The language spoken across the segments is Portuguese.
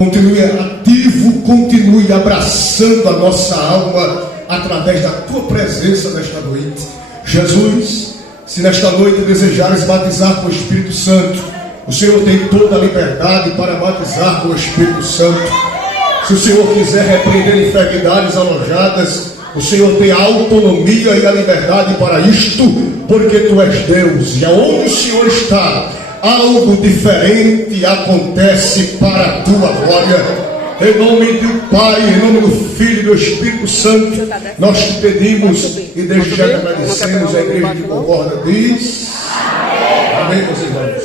Continue ativo, continue abraçando a nossa alma através da tua presença nesta noite. Jesus, se nesta noite desejares batizar com o Espírito Santo, o Senhor tem toda a liberdade para batizar com o Espírito Santo. Se o Senhor quiser repreender enfermidades alojadas, o Senhor tem a autonomia e a liberdade para isto, porque tu és Deus. E aonde o Senhor está, algo diferente acontece para a tua glória. Em nome do Pai, em nome do Filho e do Espírito Santo, nós te pedimos e desde já agradecemos. A igreja que concorda diz amém, meus irmãos.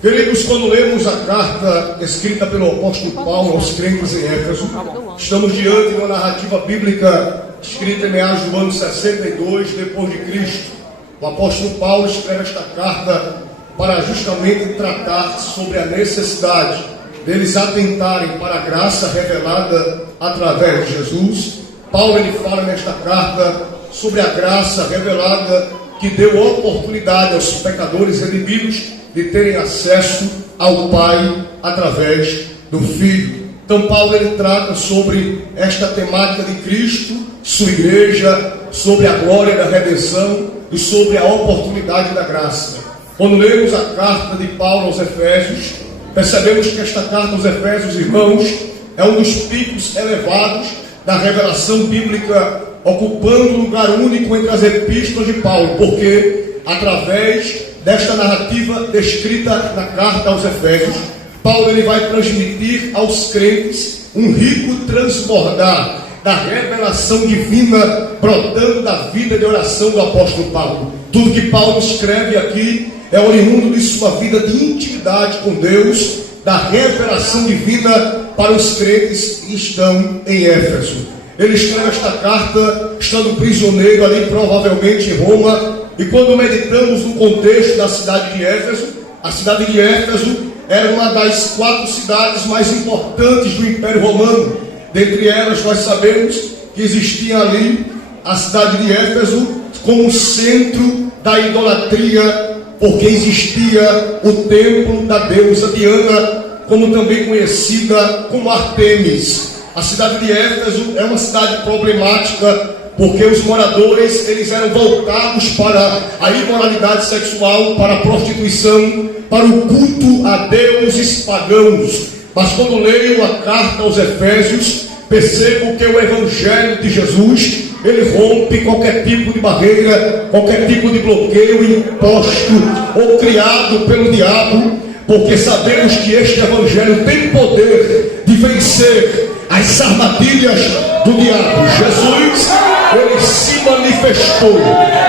Queridos, quando lemos a carta escrita pelo apóstolo Paulo aos crentes em Éfeso, estamos diante de uma narrativa bíblica escrita em meados do ano 62 depois de Cristo. O apóstolo Paulo escreve esta carta para justamente tratar sobre a necessidade deles atentarem para a graça revelada através de Jesus. Paulo ele fala nesta carta sobre a graça revelada que deu oportunidade aos pecadores redimidos de terem acesso ao Pai através do Filho. Então Paulo ele trata sobre esta temática de Cristo, sua igreja, sobre a glória da redenção e sobre a oportunidade da graça. Quando lemos a carta de Paulo aos Efésios, percebemos que esta carta aos Efésios, irmãos, é um dos picos elevados da revelação bíblica, ocupando um lugar único entre as epístolas de Paulo, porque através desta narrativa descrita na carta aos Efésios, Paulo ele vai transmitir aos crentes um rico transbordar da revelação divina brotando da vida de oração do apóstolo Paulo. Tudo que Paulo escreve aqui é oriundo de sua vida de intimidade com Deus, da revelação divina para os crentes que estão em Éfeso. Ele escreve esta carta estando prisioneiro ali, provavelmente em Roma, e quando meditamos no contexto da cidade de Éfeso, a cidade de Éfeso era uma das 4 cidades mais importantes do Império Romano. Dentre elas, nós sabemos que existia ali a cidade de Éfeso como centro da idolatria, porque existia o templo da deusa Diana, como também conhecida como Artemis. A cidade de Éfeso é uma cidade problemática, porque os moradores eles eram voltados para a imoralidade sexual, para a prostituição, para o culto a deuses pagãos. Mas quando leio a carta aos Efésios, percebo que o Evangelho de Jesus, ele rompe qualquer tipo de barreira, qualquer tipo de bloqueio imposto ou criado pelo diabo, porque sabemos que este Evangelho tem poder de vencer as armadilhas do diabo. Jesus, ele se manifestou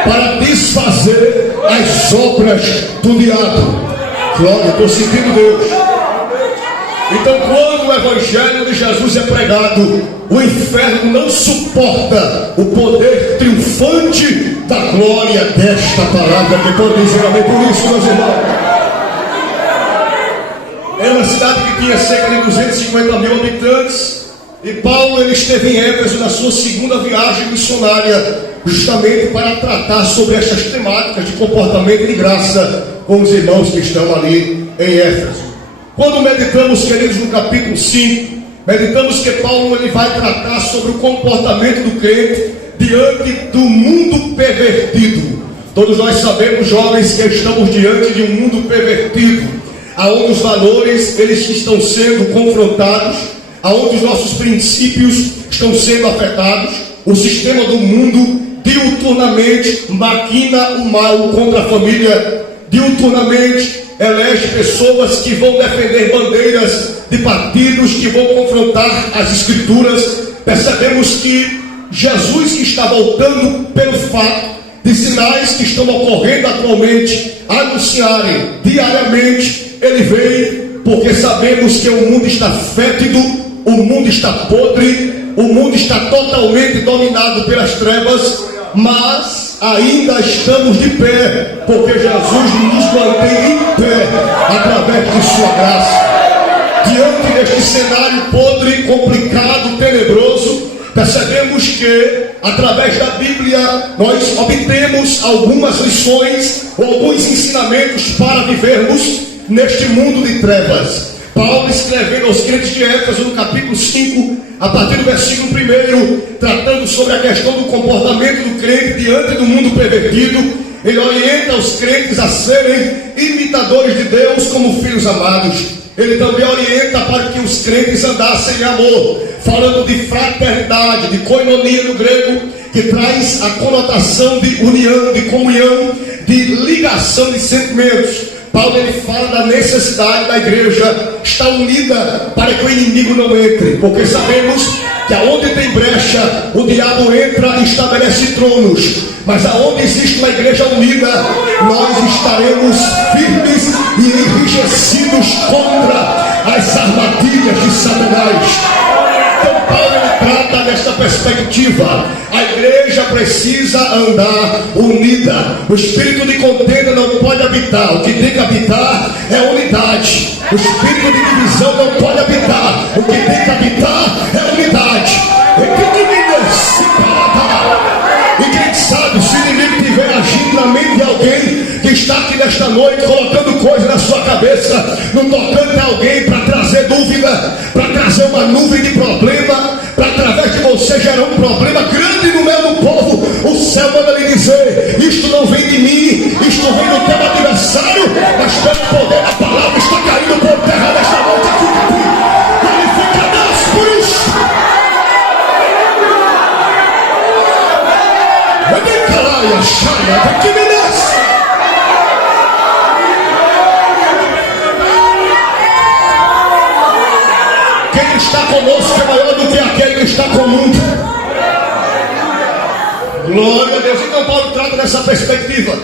para desfazer as obras do diabo. Glória, estou sentindo Deus. Então, quando o Evangelho de Jesus é pregado, o inferno não suporta o poder triunfante da glória desta palavra. Que pode dizer amém por isso, meus irmãos? É uma cidade que tinha cerca de 250 mil habitantes. E Paulo ele esteve em Éfeso na sua segunda viagem missionária, justamente para tratar sobre estas temáticas de comportamento e de graça com os irmãos que estão ali em Éfeso. Quando meditamos, queridos, no capítulo 5, meditamos que Paulo ele vai tratar sobre o comportamento do crente diante do mundo pervertido. Todos nós sabemos, jovens, que estamos diante de um mundo pervertido, aonde os valores eles estão sendo confrontados, aonde os nossos princípios estão sendo afetados. O sistema do mundo diuturnamente maquina o mal contra a família, diuturnamente elege pessoas que vão defender bandeiras de partidos, que vão confrontar as escrituras. Percebemos que Jesus está voltando pelo fato de sinais que estão ocorrendo atualmente anunciarem diariamente. Ele veio porque sabemos que o mundo está fétido, o mundo está podre, o mundo está totalmente dominado pelas trevas, mas ainda estamos de pé, porque Jesus nos mantém em pé através de sua graça. Diante deste cenário podre, complicado, tenebroso, percebemos que através da Bíblia nós obtemos algumas lições ou alguns ensinamentos para vivermos neste mundo de trevas. Paulo escrevendo aos crentes de Éfeso no capítulo 5, a partir do versículo 1, tratando sobre a questão do comportamento do crente diante do mundo pervertido, ele orienta os crentes a serem imitadores de Deus como filhos amados. Ele também orienta para que os crentes andassem em amor, falando de fraternidade, de koinonia no grego, que traz a conotação de união, de comunhão, de ligação de sentimentos. Paulo ele fala da necessidade da igreja estar unida para que o inimigo não entre, porque sabemos que aonde tem brecha, o diabo entra e estabelece tronos, mas aonde existe uma igreja unida, nós estaremos firmes e enrijecidos contra as armadilhas de Satanás. Então Paulo trata desta perspectiva. A igreja precisa andar unida. O espírito de contenda não pode habitar. O que tem que habitar é unidade. O espírito de divisão não pode habitar. O que tem que habitar é unidade. E quem sabe, se o inimigo estiver agindo na mente de alguém que está aqui nesta noite, colocando coisa na sua cabeça, no tocante a alguém, para trazer dúvida, para trazer uma nuvem de problema, para através de você gerar um problema grande no meio do povo, o céu manda lhe dizer: isto não vem de mim, isto vem do teu adversário, mas pelo poder da palavra está caindo por terra nesta noite aqui. Glorifica a Deus por isso. Quem está conosco é maior do que aquele que está com o mundo. Glória a Deus. Então Paulo trata dessa perspectiva.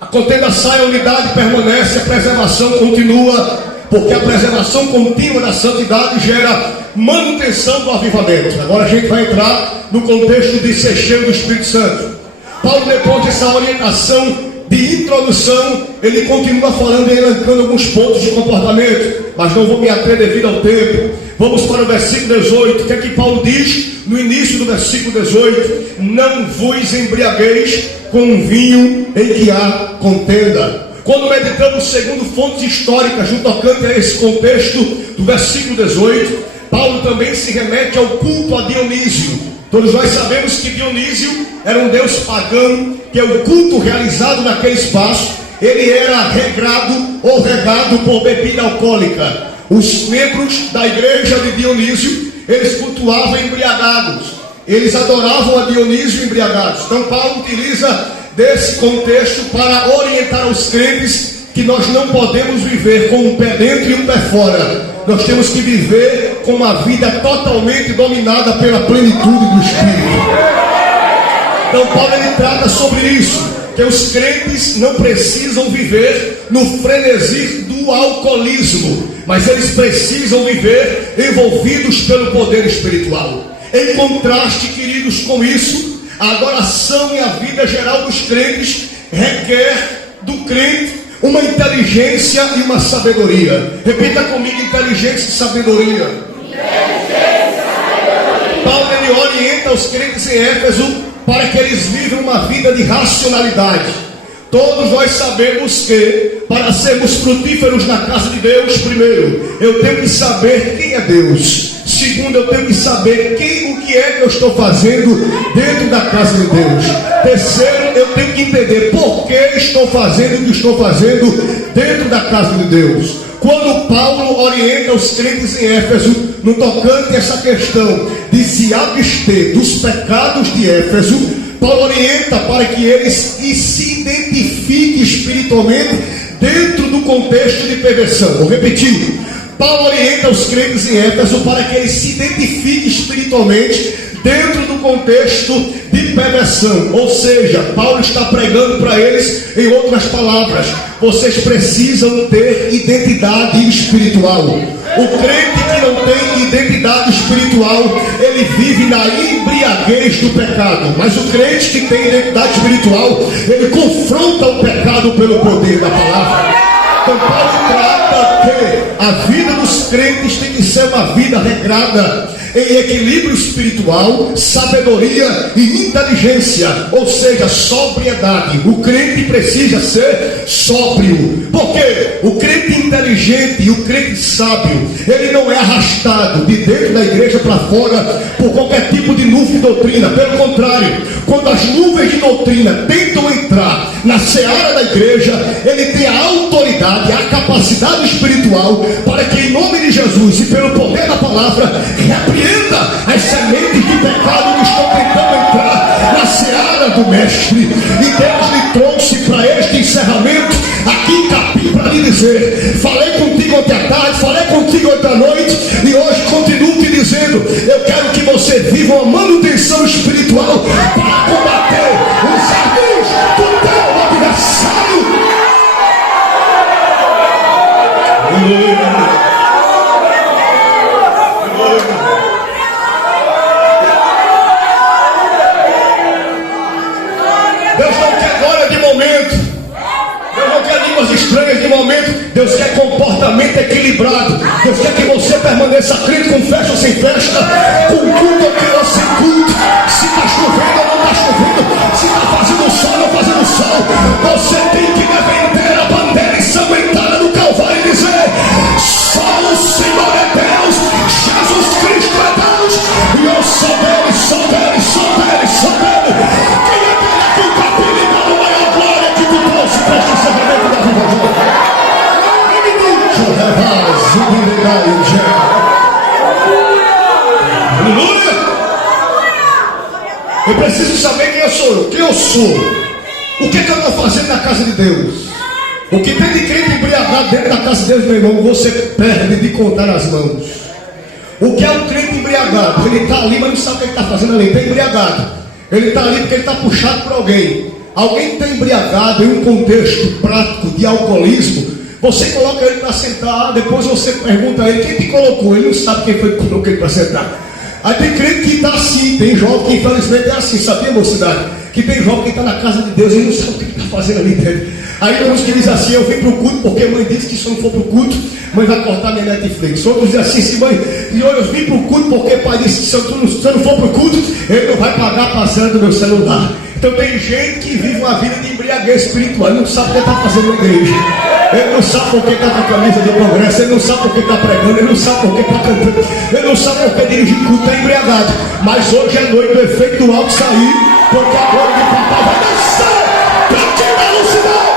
A contenda sai, a unidade permanece, a preservação continua, porque a preservação contínua da santidade gera manutenção do avivamento. Agora a gente vai entrar no contexto de ser cheio do Espírito Santo. Paulo, depois dessa orientação de introdução, ele continua falando e elencando alguns pontos de comportamento, mas não vou me ater devido ao tempo. Vamos para o versículo 18. O que é que Paulo diz no início do versículo 18? Não vos embriagueis com vinho em que há contenda. Quando meditamos segundo fontes históricas no tocante a esse contexto do versículo 18, Paulo também se remete ao culto a Dionísio. Todos nós sabemos que Dionísio era um deus pagão, que é o culto realizado naquele espaço. Ele era regrado ou regado por bebida alcoólica. Os membros da igreja de Dionísio, eles cultuavam embriagados. Eles adoravam a Dionísio embriagados. Então Paulo utiliza desse contexto para orientar os crentes que nós não podemos viver com um pé dentro e um pé fora. Nós temos que viver com uma vida totalmente dominada pela plenitude do Espírito. Então Paulo ele trata sobre isso, que os crentes não precisam viver no frenesi do alcoolismo, mas eles precisam viver envolvidos pelo poder espiritual. Em contraste, queridos, com isso, a adoração e a vida geral dos crentes requer do crente uma inteligência e uma sabedoria. Repita comigo: inteligência e sabedoria. Paulo ele orienta os crentes em Éfeso para que eles vivam uma vida de racionalidade. Todos nós sabemos que para sermos frutíferos na casa de Deus, primeiro, eu tenho que saber quem é Deus. Segundo, eu tenho que saber o que é que eu estou fazendo dentro da casa de Deus. Terceiro, eu tenho que entender por que estou fazendo o que estou fazendo dentro da casa de Deus. Quando Paulo orienta os crentes em Éfeso no tocante a essa questão de se abster dos pecados de Éfeso, Paulo orienta para que eles se identifiquem espiritualmente dentro do contexto de perversão. Vou repetir. Paulo orienta os crentes em Éfeso para que eles se identifiquem espiritualmente dentro do contexto de perversão. Ou seja, Paulo está pregando para eles, em outras palavras, vocês precisam ter identidade espiritual. O crente que não tem identidade espiritual, ele vive na embriaguez do pecado. Mas o crente que tem identidade espiritual, ele confronta o pecado pelo poder da palavra. Então Paulo trata que a vida dos crentes tem que ser uma vida regrada, em equilíbrio espiritual, sabedoria e inteligência, ou seja, sobriedade. O crente precisa ser sóbrio, porque o crente inteligente e o crente sábio, ele não é arrastado de dentro da igreja para fora por qualquer tipo de nuvem de doutrina. Pelo contrário, quando as nuvens de doutrina tentam entrar na seara da igreja, ele tem a autoridade, a capacidade espiritual para que, em nome de Jesus e pelo poder da palavra, repreenda as sementes de pecado que estão tentando entrar na seara do mestre. E Deus lhe trouxe para este encerramento aqui em Capim para lhe dizer: falei contigo ontem à tarde, falei contigo ontem à noite, e hoje continuo te dizendo: eu quero que você viva uma manutenção espiritual para combater os ardis do teu adversário. Deus não quer glória de momento, Deus não quer línguas estranhas de momento. Deus quer comportamento equilibrado. Deus quer que você permaneça crente com festa ou sem festa, com culto ou sem culto, se está chovendo ou não está chovendo, se está fazendo sol ou não fazendo sol. Você tem que defender a bandeira ensanguentada do Calvário e dizer: só o Senhor é Deus, Jesus Cristo é Deus, e eu sou dele, sou dele, sou dele, sou dele. Quem é que é com capilha a maior glória que tu trouxe para este encerramento da vida? Aleluia! Eu preciso saber quem eu sou. Quem eu sou? O que eu estou fazendo na casa de Deus? O que tem de crente embriagado dentro da casa de Deus, meu irmão, você perde de contar as mãos. O que é um crente embriagado? Ele está ali, mas não sabe o que ele está fazendo ali. Ele está embriagado. Ele está ali porque ele está puxado por alguém. Alguém que está embriagado em um contexto prático de alcoolismo. Você coloca ele para sentar, depois você pergunta a ele: quem te colocou? Ele não sabe quem foi que colocou ele para sentar. Aí tem crente que está assim, tem jovem que infelizmente é assim, sabia, mocidade? Que tem jovem que está na casa de Deus e não sabe o que está fazendo ali dentro. Aí tem uns que dizem assim: eu vim para o culto porque mãe disse que se eu não for para o culto, mãe vai cortar minha Netflix. Outros dizem assim: se mãe, e eu vim para o culto porque pai disse que se eu não for para o culto, ele não vai pagar a parcela do meu celular. Então tem gente que vive uma vida de embriaguez espiritual, ele não sabe o que está fazendo na igreja. Ele não sabe por que está com a camisa de congresso, ele não sabe por que está pregando, ele não sabe por que está cantando, ele não sabe por que dirige culto, está embriagado. Mas hoje é noite do efeito do alto sair, porque a glória de papai vai descer para tirar os sinais.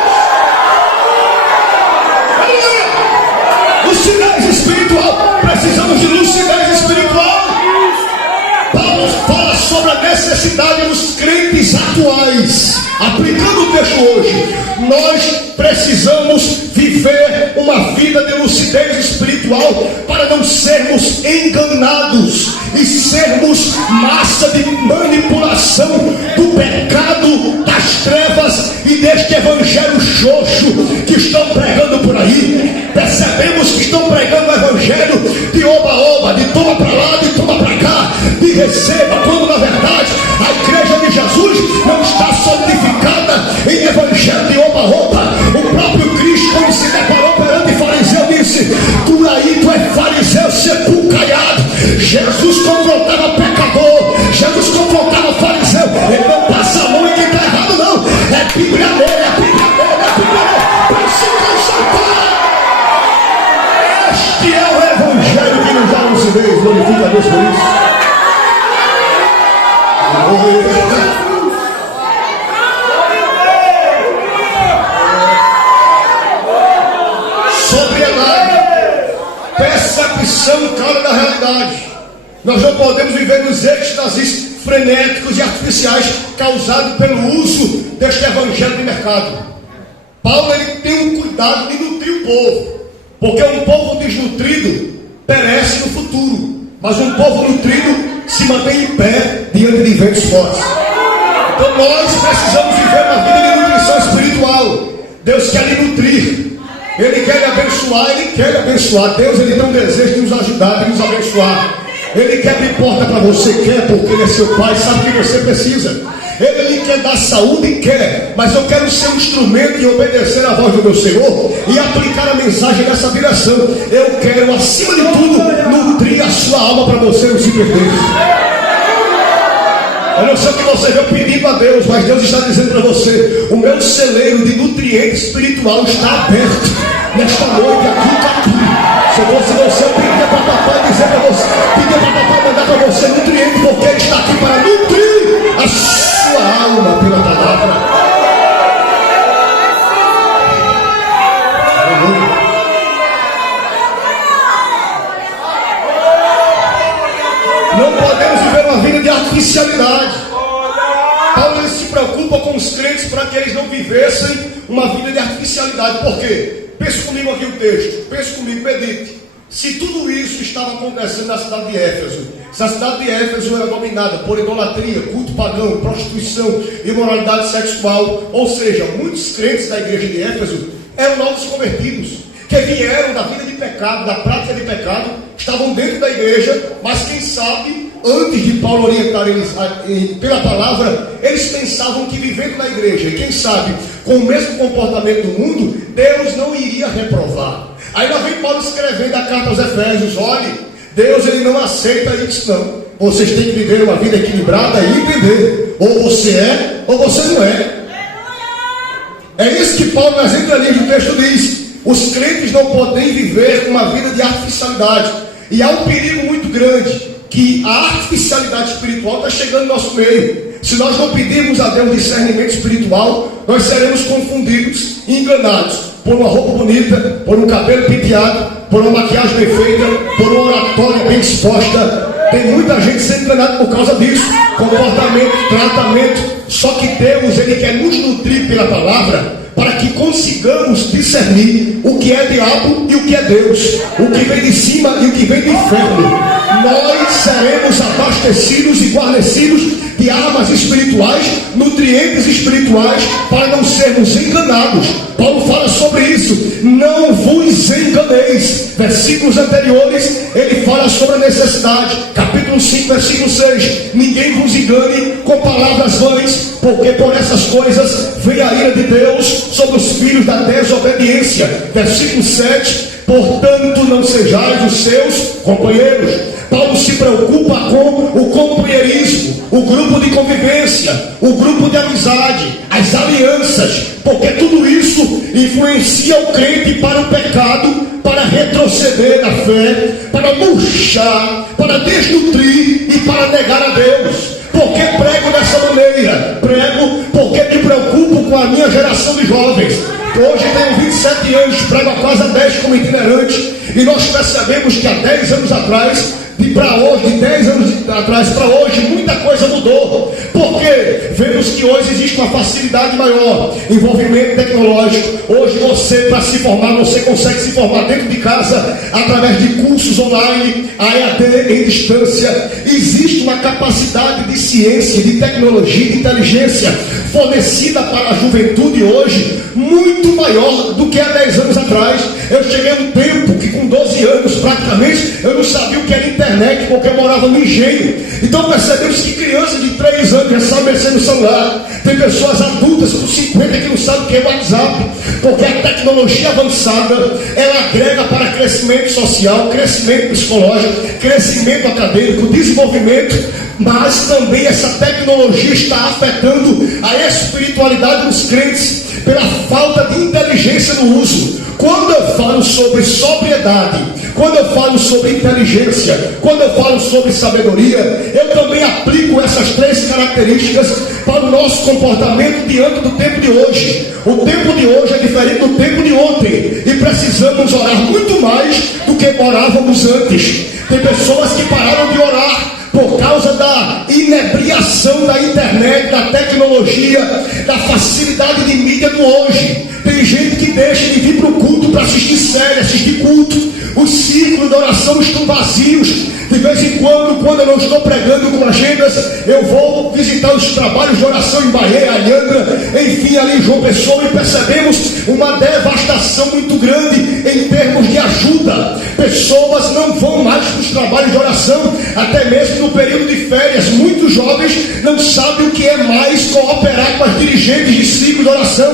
Lucidez espiritual, precisamos de lucidez espiritual. Paulo fala sobre a necessidade dos crentes atuais. Aplicando o texto hoje, nós precisamos viver uma vida de lucidez espiritual para não sermos enganados e sermos massa de manipulação do pecado, das trevas e deste evangelho xoxo que estão pregando por aí. Percebemos que estão pregando o evangelho de oba-oba, de toma para lá, de toma para cá, de receba, quando na verdade a igreja de Jesus não está solidificada em evangelho de oba-oba. O próprio Cristo, quando se deparou perante fariseu, disse: tu aí, tu é fariseu sepulcaiado. Jesus confrontava pecador, Jesus confrontava fariseu. Ele não passa a mão em quem está errado, não. É Bíblia dele, é Bíblia dele, é Bíblia dele, para se consertar. Este é o evangelho que nos dá lucidez. Glorifica a Deus por isso. Sobriedade, percepção clara da realidade. Nós não podemos viver nos êxtases frenéticos e artificiais causados pelo uso deste evangelho de mercado. Paulo ele tem um cuidado de nutrir o povo, porque um povo desnutrido perece no futuro, mas um povo nutrido se mantém em pé diante de ventos fortes. Então nós precisamos viver uma vida de nutrição espiritual. Deus quer lhe nutrir, Ele quer lhe abençoar, Ele quer lhe abençoar. Deus ele tem um desejo de nos ajudar, de nos abençoar. Ele quer abrir porta para você, quer, porque Ele é seu Pai, sabe o que você precisa. Ele lhe quer dar saúde, quer, mas eu quero ser um instrumento e obedecer à voz do meu Senhor e aplicar a mensagem nessa direção. Eu quero, acima de tudo, nutrir a sua alma para você não se perder. Eu não sei o que você veio pedindo a Deus, mas Deus está dizendo para você: o meu celeiro de nutriente espiritual está aberto nesta noite, aqui. Se fosse você, eu pediria para papai dizer para você, pediria para papai mandar para você nutriente, porque ele está aqui para nutrir a sua alma pela palavra. Não podemos viver uma vida de artificialidade. Paulo se preocupa com os crentes para que eles não vivessem uma vida de artificialidade. Por quê? Pense comigo aqui o texto. Pense comigo, medite. Se tudo isso estava acontecendo na cidade de Éfeso, se a cidade de Éfeso era dominada por idolatria, culto pagão, prostituição, imoralidade sexual, ou seja, muitos crentes da igreja de Éfeso eram novos convertidos, que vieram da vida de pecado, da prática de pecado, estavam dentro da igreja, mas quem sabe, antes de Paulo orientar eles pela palavra, eles pensavam que vivendo na igreja, e quem sabe, com o mesmo comportamento do mundo, Deus não iria reprovar. Aí lá vem Paulo escrevendo a carta aos Efésios: olhe, Deus ele não aceita isso não. Vocês têm que viver uma vida equilibrada e entender, ou você é, ou você não é. É isso que Paulo nas entrelinhas do texto diz. Os crentes não podem viver uma vida de artificialidade. E há um perigo muito grande, que a artificialidade espiritual está chegando no nosso meio. Se nós não pedirmos a Deus discernimento espiritual, nós seremos confundidos e enganados por uma roupa bonita, por um cabelo penteado, por uma maquiagem bem feita, por uma oratória bem exposta. Tem muita gente sendo enganada por causa disso. Comportamento, tratamento. Só que Deus, ele quer nos nutrir pela palavra, para que consigamos discernir o que é diabo e o que é Deus, o que vem de cima e o que vem do inferno. Nós seremos abastecidos e guarnecidos de armas espirituais, nutrientes espirituais, para não sermos enganados. Paulo fala sobre isso: não vos enganeis. Versículos anteriores ele fala sobre a necessidade. Capítulo 5, versículo 6: ninguém vos engane com palavras vãs, porque por essas coisas vem a ira de Deus sobre os filhos da desobediência. Versículo 7: portanto não sejais os seus companheiros. Paulo se preocupa com o companheirismo, o grupo de convivência, o grupo de amizade, as alianças, porque tudo isso influencia o crente para o pecado, para retroceder na fé, para murchar, para desnutrir e para negar a Deus. Por que prego dessa maneira? Prego porque me preocupo com a minha geração de jovens. Hoje tenho 27 anos, prego há quase 10 como itinerante, e nós percebemos que há 10 anos atrás, de 10 anos atrás para hoje, muita coisa mudou. Porque vemos que hoje existe uma facilidade maior, envolvimento tecnológico. Hoje você, para se formar, você consegue se formar dentro de casa, através de cursos online, EAD em distância. Existe uma capacidade de ciência, de tecnologia, de inteligência fornecida para a juventude hoje, muito maior do que há 10 anos atrás. Eu cheguei a um tempo que com 12 anos praticamente eu não sabia o que era internet, porque eu morava no engenho. Então percebemos que crianças de 3 anos já sabem mexer no celular. Tem pessoas adultas com 50 que não sabem o que é WhatsApp, porque a tecnologia avançada ela agrega para crescimento social, crescimento psicológico, crescimento acadêmico, desenvolvimento. Mas também essa tecnologia está afetando a espiritualidade dos crentes pela falta de inteligência no uso. Quando eu falo sobre sobriedade, quando eu falo sobre inteligência, quando eu falo sobre sabedoria, eu também aplico essas 3 características para o nosso comportamento diante do tempo de hoje. O tempo de hoje é diferente do tempo de ontem, e precisamos orar muito mais do que orávamos antes. Tem pessoas que pararam de orar por causa da inebriação da internet, da tecnologia, da facilidade de mídia do hoje. Tem gente que deixa de vir para o culto para assistir série, assistir culto. Os círculos de oração estão vazios. De vez em quando eu não estou pregando com agendas, eu vou visitar os trabalhos de oração em Bahia, Anhanguera, enfim, ali em João Pessoa, e percebemos uma devastação muito grande em termos de ajuda. Pessoas não vão mais para os trabalhos de oração, até mesmo no período de férias, muitos jovens não sabem o que é mais cooperar com as dirigentes de ciclo de oração.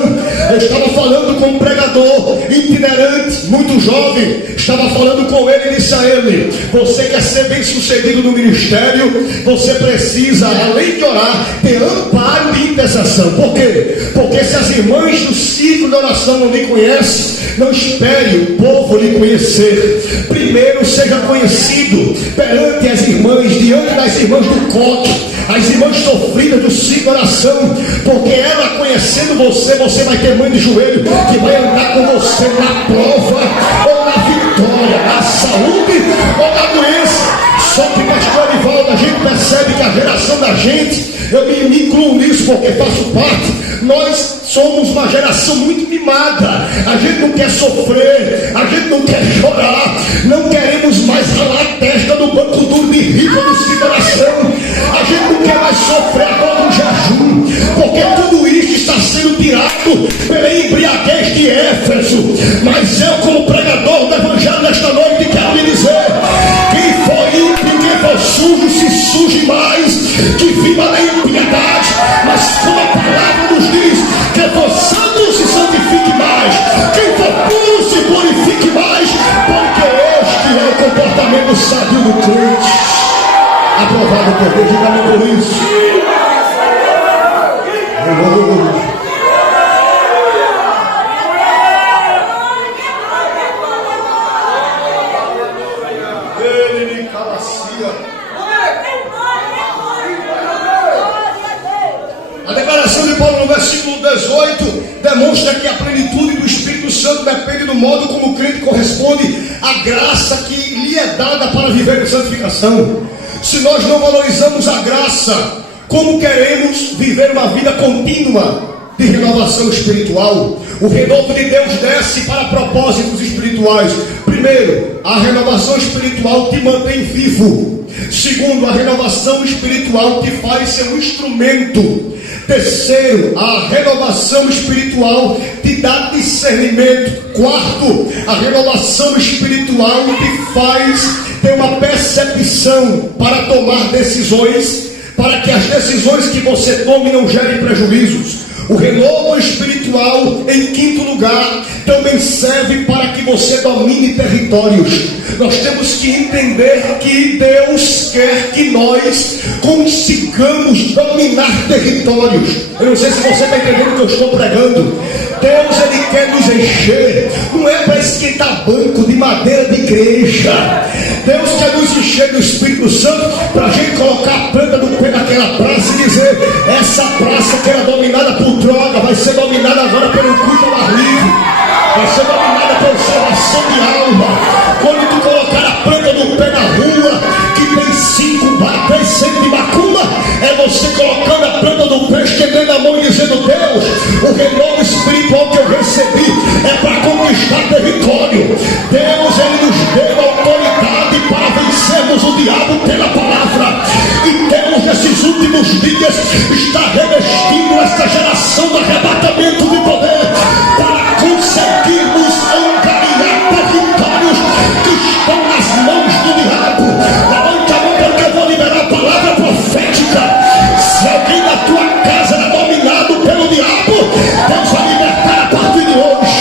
Eu estava falando com um pregador itinerante, muito jovem, estava falando com ele e disse a ele: você quer ser bem sucedido no ministério, você precisa, além de orar, ter amparo de intercessão. Por quê? Porque se as irmãs do ciclo de oração não lhe conhecem, não espere o povo lhe conhecer. Primeiro seja conhecido perante as irmãs, diante das irmãs do coque, as irmãs sofridas do ciclo de oração, porque ela conhecendo você, você vai ter mãe de joelho que vai andar com você na prova ou na vitória, na saúde ou na doença. Só que, pastor Arivaldo, a gente percebe que a geração da gente, eu me incluo nisso porque faço parte, nós somos uma geração muito mimada. A gente não quer sofrer, a gente não quer chorar, não queremos mais ralar a testa no banco duro de rico do coração. A gente não quer mais sofrer agora no jejum, porque tudo isso está sendo tirado pela embriaguez de Éfeso. Mas eu, como pregador do evangelho nesta noite, quero lhe dizer: quem for ímpio, quem for sujo, se suje mais, que viva na impiedade. Mas como a palavra nos diz, quem for santo se santifique mais, quem for puro se purifique mais, porque este é o comportamento sábio do crente, aprovado por Deus. Diga-me por isso. Ele me calacia. A declaração de Paulo no versículo 18 demonstra que a plenitude do Espírito Santo depende do modo como o crente corresponde à graça que lhe é dada para viver em santificação. Se nós não valorizamos a graça, como queremos viver uma vida contínua de renovação espiritual? O renovo de Deus desce para propósitos espirituais. Primeiro, a renovação espiritual te mantém vivo. Segundo, a renovação espiritual te faz ser um instrumento. Terceiro, a renovação espiritual te dá discernimento. Quarto, a renovação espiritual te faz ter uma percepção para tomar decisões, para que as decisões que você tome não gerem prejuízos. O renovo espiritual, em quinto lugar, também serve para que você domine territórios. Nós temos que entender que Deus quer que nós consigamos dominar territórios. Eu não sei se você está entendendo o que eu estou pregando. Deus, Ele quer nos encher. Não é para esquentar banco de madeira de igreja. Deus quer nos encher do Espírito Santo para a gente colocar a planta do pé naquela praça e dizer: essa praça que era dominada por droga vai ser dominada agora pelo culto ao ar livre, vai ser dominada pela salvação de alma. Quando tu colocar a planta do pé na rua que tem 3 centos de macumba, é você colocando a planta do pé, estendendo a mão e dizendo: Deus, o renovo espiritual que eu recebi é para conquistar território. Deus, Ele nos deu autoridade para vencermos o diabo pela palavra. E Deus, nesses últimos dias, está revestindo esta geração do arrebatamento de poder para conseguirmos angariar territórios que estão nas mãos do diabo. Levante a mão porque eu vou liberar a palavra profética. Se alguém da tua casa é dominado pelo diabo, Deus vai libertar a partir de hoje.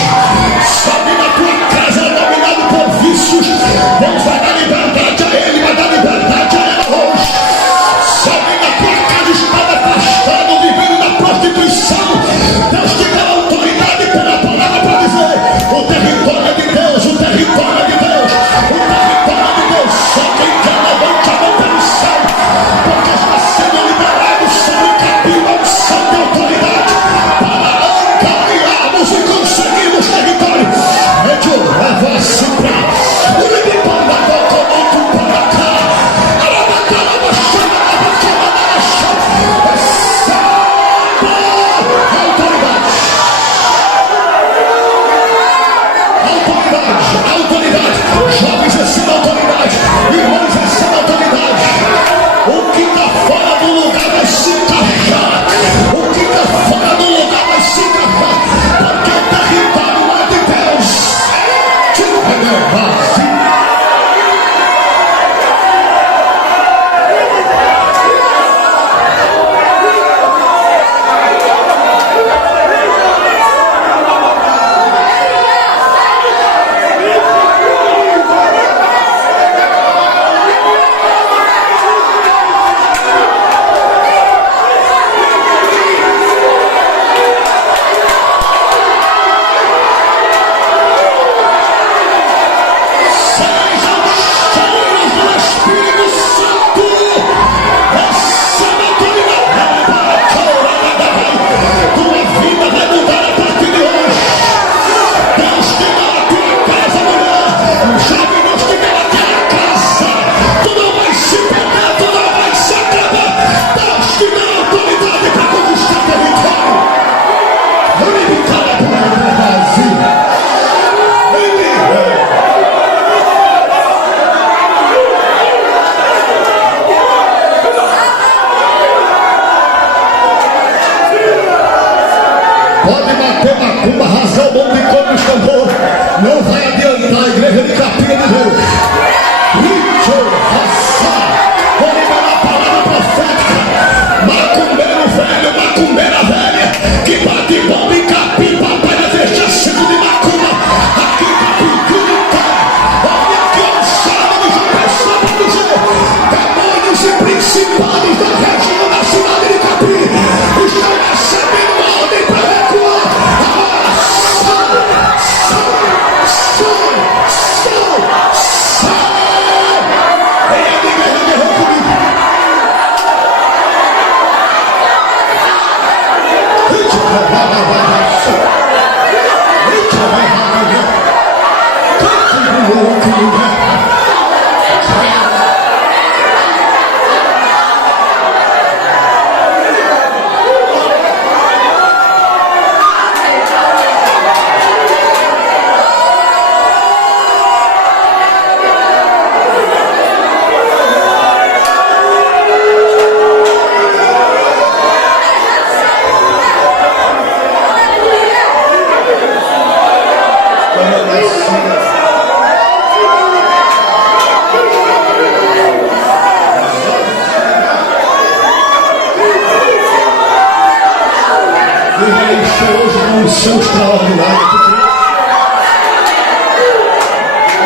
bênção extraordinária.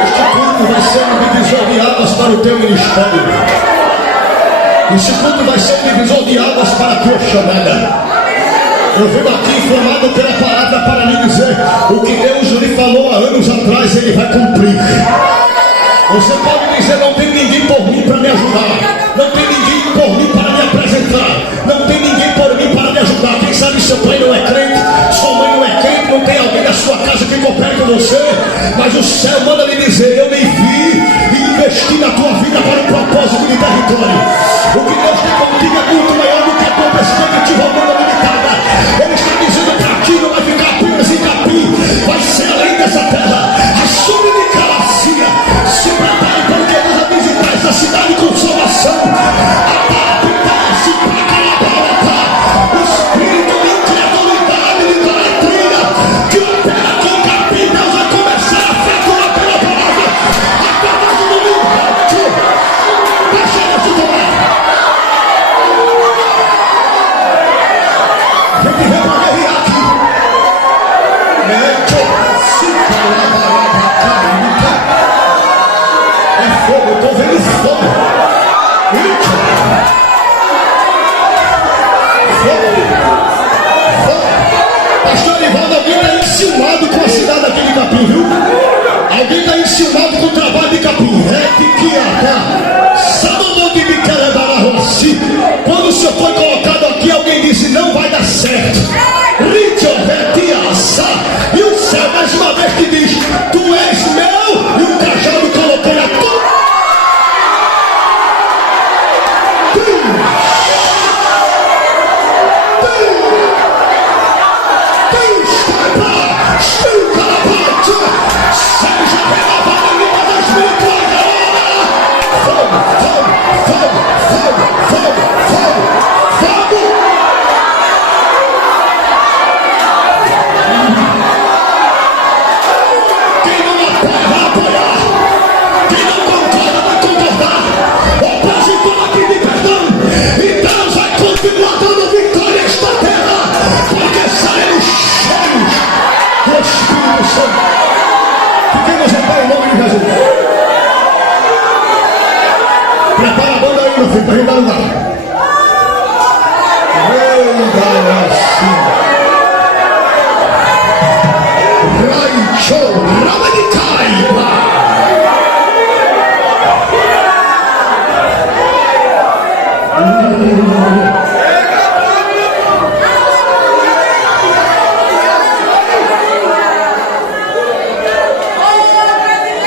Este culto vai ser um divisor de águas para o teu ministério. Esse culto vai ser um divisor de águas para a tua chamada. Eu venho aqui informado pela palavra para lhe dizer: o que Deus lhe falou há anos atrás, Ele vai cumprir. Você pode dizer: não tem ninguém por mim para me ajudar, não tem ninguém por mim para me apresentar, não tem ninguém por mim para me ajudar. Quem sabe seu pai não é crente, sua mãe não é crente, não tem alguém da sua casa que coopere com você, mas o céu manda lhe dizer: eu me vi e investi na tua vida para um propósito de território. O que Deus tem contigo é muito maior do que a tua perspectiva humana limitada. Ele está dizendo para ti: não vai ficar apenas em capim, vai ser além dessa terra. Assume de calacia, se prepare, porque Deus vai visitar essa cidade com salvação. O espírito de incredulidade, de idolatria que opera aqui em capim, Deus vai começar a faturar pela palavra através do mundo. Deixa eu te tomar. Vem que vem pra guerrear aqui. É fogo, eu tô vendo fogo. Pastor Ivaldo, alguém está enciumado com a cidade aqui de Capim, viu? Alguém está enciumado com o trabalho de Capim. Quando o senhor foi colocado aqui, alguém disse: não vai dar certo. E o céu mais uma vez te diz: tu és meu, e o cajado coloquei a tua. Seja renovado em vida espiritual agora. Fogo, fogo, fogo, fogo, fogo, fogo, fogo. Quem não apoia vai apoiar, quem não concorda vai concordar. Opositor aqui de perdão, e Deus vai continuar dando vitória a esta terra, porque saímos cheios do Espírito Santo. Fiquemos em pé em nome de Jesus. Prepara a banda aí, meu filho, para a gente dar lugar.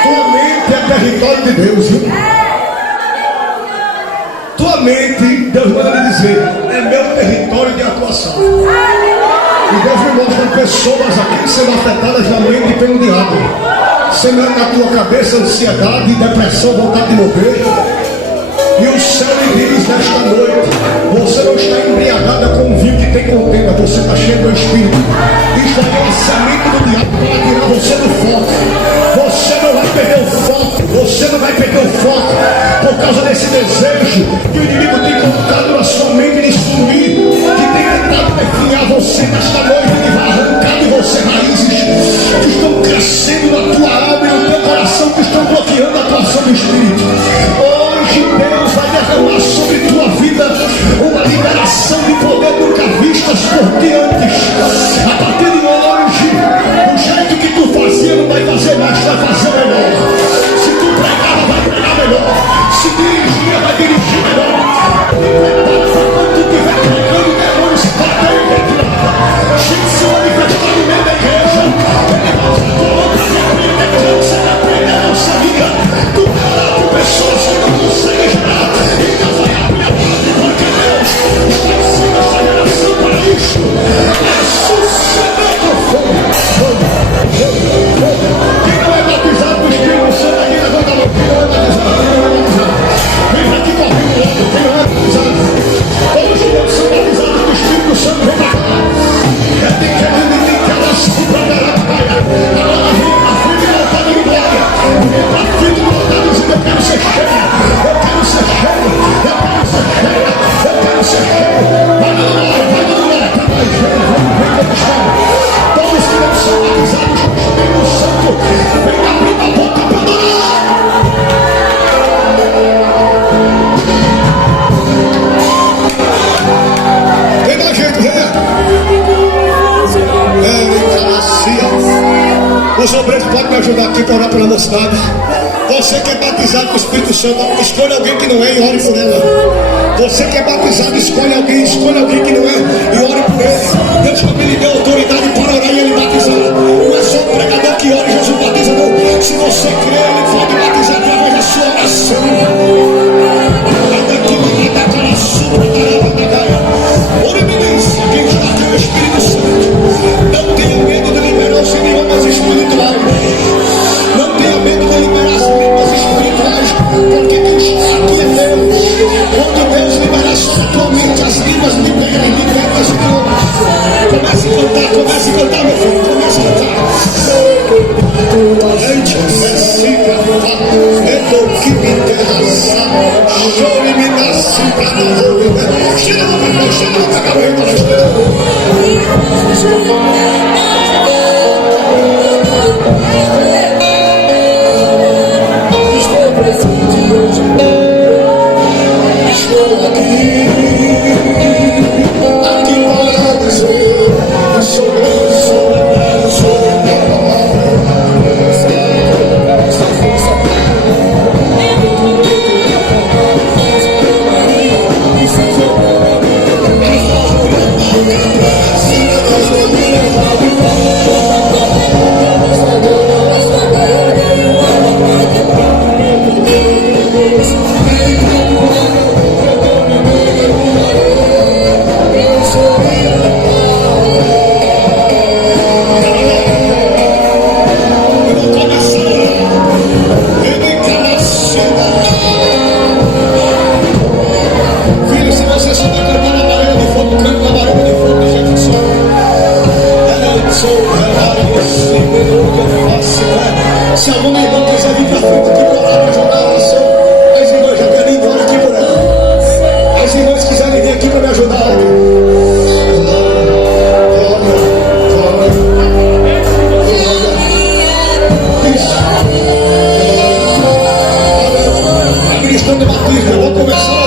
Tua mente é território de Deus, viu? Tua mente, Deus manda lhe dizer: é meu território de atuação. E Deus me mostra pessoas aqui sendo afetadas na mente pelo diabo, semeando na tua cabeça ansiedade, depressão, vontade de morrer. E o céu lhe diz nesta noite: você não está embriagada com o vinho que tem contenda, você está cheio do Espírito. Isto é uma semente do diabo para tirar você do foco. Você não vai perder o foco, você não vai perder o foco por causa desse desejo que o inimigo tem colocado na sua mente de destruir, que tem tentado definhar você. Nesta noite ele vai arrancar de você raízes que estão crescendo na tua alma e no teu coração, que estão bloqueando a atuação do Espírito. Hoje Deus vai derramar sobre tua vida uma liberação de poder nunca vistas por ti antes. A partir de hoje, o jeito que tu fazia não vai fazer mais, vai fazer melhor. Se tu pregava, vai pregar melhor. Se dirigia, vai dirigir melhor. E prepara para quando tu estiver pregando, demônios se baterem dentro. Os obreiros podem me ajudar aqui para orar pela mocidade. Você que é batizado com o Espírito Santo, escolha alguém que não é e ore por ela. Você que é batizado, escolha alguém que não é e ore por ele. Deus também lhe deu autoridade para orar e ele batizar. Não é só o pregador que ora e Jesus batiza, não. Se você crê, ele pode batizar através da sua oração. Quem está aqui no Espírito Santo, não tenha medo de liberar os idiomas espirituais. Não tenha medo de liberar as línguas espirituais, porque quem está aqui é Deus. Quando Deus liberar sobre a tua mente, as línguas liberam as idiomas. Comece a cantar, meu filho, comece a cantar. Se a mãe irmã quiser vir para frente aqui para orar, para ajudar a oração, as irmãs já querem ir embora aqui por ela. As irmãs quiserem vir aqui para me ajudar. A ministrando batismo, eu vou começar.